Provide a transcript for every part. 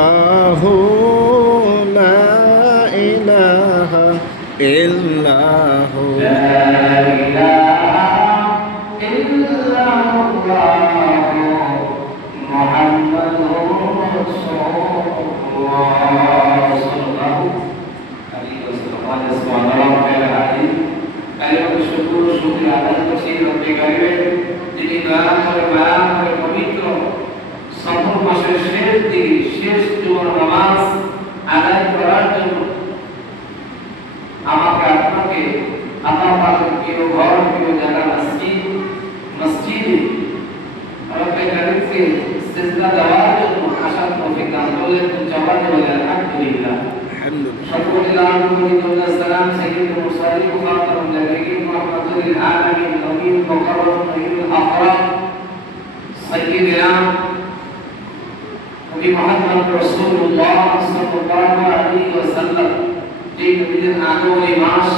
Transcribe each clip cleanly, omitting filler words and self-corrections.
ইল্লাল্লাহু লা ইলাহা ইল্লাহু পবিত্র সফর মাসের শেষ দিকে শেষ জুমার নামাজ আদায় করার জন্য আমাকে আপনাকে আল্লাহ পাকের প্রিয় ঘর প্রিয় জায়গা মসজিদে রব্বে কারিমকে সিজদা দেওয়ার জন্য আসার তৌফিক দান করলেন। জবান বলে আলহামদুলিল্লাহ। আলহামদুলিল্লাহ সালাম সাইয়্যিদুল মুরসালিন খাতামুল নবিয়্যিন রাহমাতুল লিল আলামিন নবীন মুকাররম নবীল আকরাম সাইয়্যিদিনা নবী মুহাম্মদ রাসূলুল্লাহ সাল্লাল্লাহু আলাইহি ওয়াসাল্লাম যে নবীদের আগমনী মাস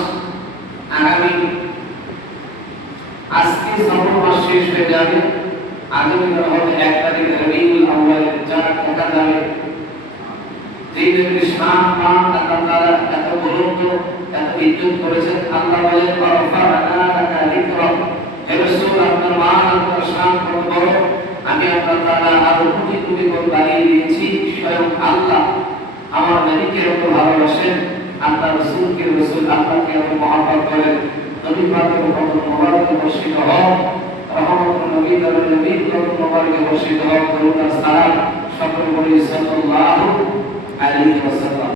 আগামী আজকে সফর মাস শেষ হয়ে যাবে, আগামী হবে 1 তারিখ রবিউল আউয়াল চাঁদ দেখা যাবে। যে নবীর শান মান আল্লাহ তাআলা এত বুলন্দ এত ইজ্জত করেছেন, আল্লাহ বলেন ওয়ারফা'না লাকা যিকরাক, হে রাসূল আপনার মান আপনার শান কত বড়, আমি আল্লাহ তাআলা আরো কোটি কোটি গুণ বাড়িয়ে দিয়েছি। স্বয়ং আল্লাহ আমার নবীকে এত ভালোবাসেন, আল্লাহ রাসূলকে রাসূল আল্লাহকে এত মহব্বত করেন। নবী পাকের কদম মোবারকে বর্ষিত হোক, রহমতুল নবী দরুদ নবীর কদম মোবারকে বর্ষিত হোক, দরুদ আর সালাম সকল বলি সাল্লাল্লাহু আলাইহি ওয়াসাল্লাম।